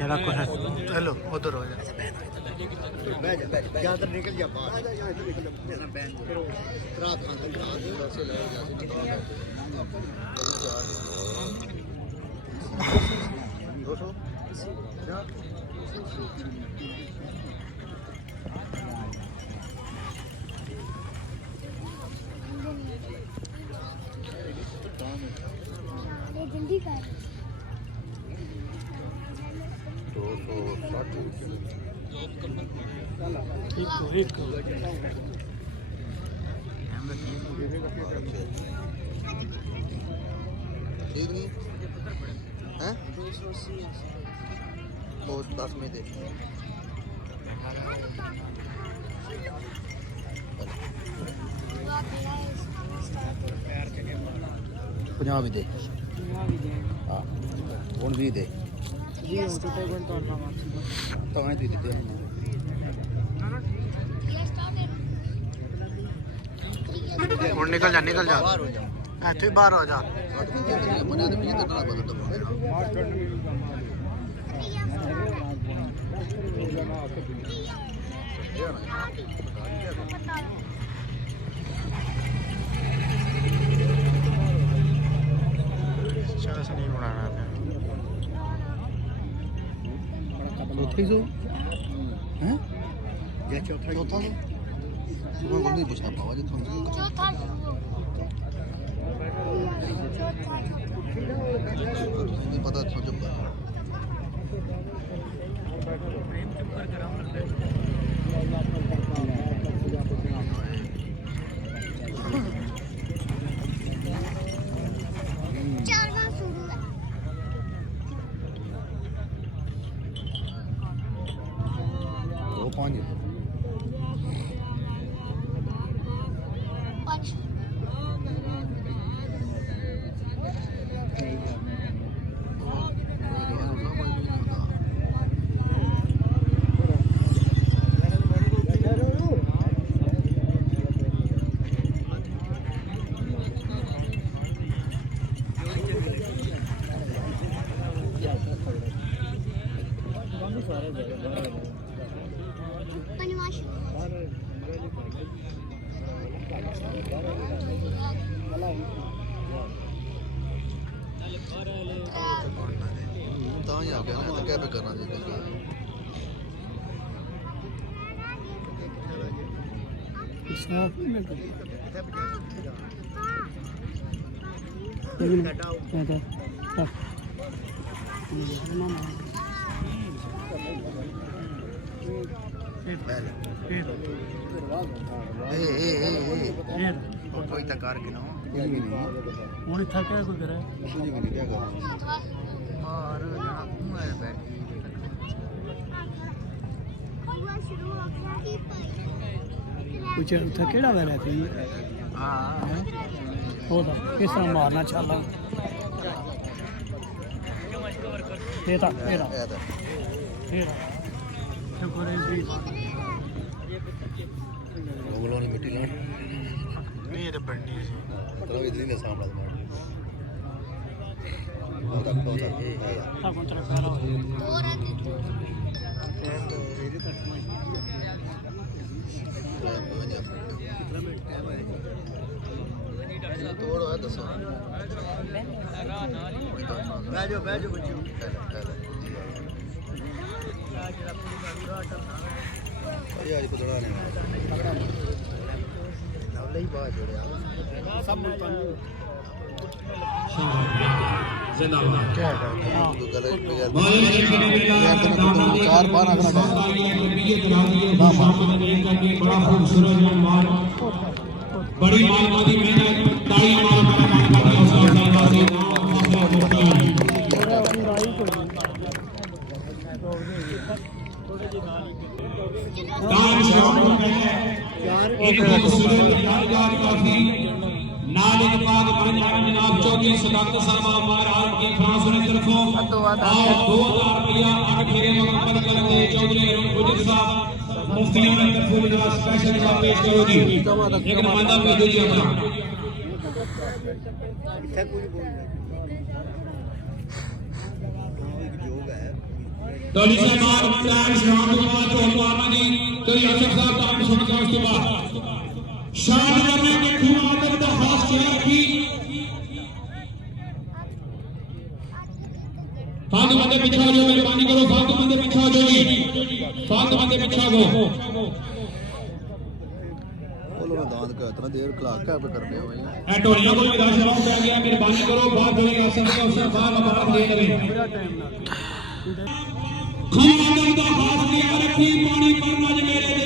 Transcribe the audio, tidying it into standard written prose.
यार कुछ चलो उधर हो जा निकल जा जल्दी कर ठीक नहीं है वो 10 में दे पंजाब भी दे हाँ हूँ भी दे तो मैं दी देते हैं निकल जा तू बाहर हो जा नहीं बनाना चौथा चौथा तो नहीं पूछना पावा जो चौथा नहीं पता सोचो कोई तकार के ना हूँ इतना क्या कोई करे मार बैठी कुछ उतना केड़ा वे रहती है हाँ हो तो किस तरह मारना चल ये था शुक्र है जी लोगों ने मिट्टी लाओ नहीं ये तो बढ़नी है मतलब इतनी ने सामने मार बहुत हाँ कौन चला पैरा तोड़ो है दसो बैठो बच्चों यार को दौड़ा नहीं नवले ही बात जोड़े सब मुल्तान जिंदाबाद क्या है तो गले पे यार चार बार आगना बड़ा खूबसूरत माल बड़ी मालवादी मेहनत ताई माल एक खूबसूरत यादगार काफी नालिक पाक पंजाब जनाब चौधरी सदाकत साहब महाराज की फ्रांस की तरफों और 2000 रुपया आखिरी मुकम्मल करते चौधरी अरुण गुजर साहब मुफ्तियों ने तरफों जनाब स्पेशल जनाब पेश करो जी एक नुमाइंदा भेजो जी अपना टोली साहब प्लान शराब के बाद तो हमारा जी तो यासर साहब का सुनकर उसके बाद शाद करने के खून आदत का खास ख्याल रखी फालतू बंदे पीछे हो जाओ मेहरबानी करो फालतू बंदे पीछे हो जाओ फालतू बंदे पीछे हो बोलो मैं दांत का इतना देर खिला क्या पे करने हो भाई ए टोलियों को भी दाश शराब पै गया मेहरबानी करो बात जो यासर का उससे बाहर बाहर दे देवे खान आदम का खास ख्याल रखी पानी भरना जे मेरे